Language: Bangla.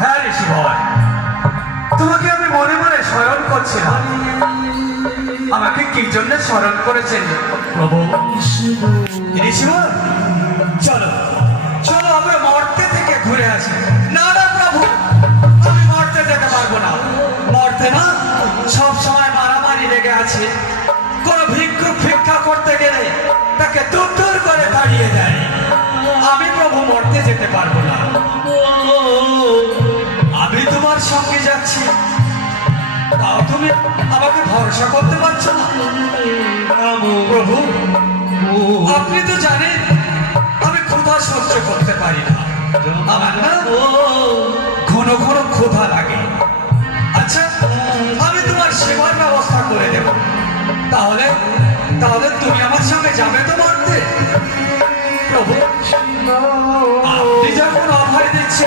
হ্যাঁ ঋষিবর, তোমাকে আমি মনে মনে স্মরণ করছিলাম। আমাকে কি জন্য স্মরণ করেছেন প্রভু? ঋষিবর, চলো চলো আমরা মর্তে থেকে ঘুরে আসি। না না প্রভু, আমি মর্তে যেতে পারবো না। মর্তে না সব সময় মারামারি লেগে আছে। কোন ভিক্ষুক ভিক্ষা করতে গেলে তাকে দূর দূর করে তাড়িয়ে দেয়। আমি প্রভু মর্তে যেতে পারবো না। আমি তোমার সঙ্গে যাচ্ছি, তাও তুমি আমাকে ভরসা করতে পারছো না। প্রভু, আপনি তো জানেন আমি ক্ষুধা সহ্য করতে পারি না। আমার না ঘন ঘন ক্ষুধা লাগে। আচ্ছা, আমি তোমার সেবার ব্যবস্থা করে দেব। তাহলে তাহলে তুমি আমার সঙ্গে যাবে তো মর্তে? প্রভু, আপনি যখন অভয় দিচ্ছেন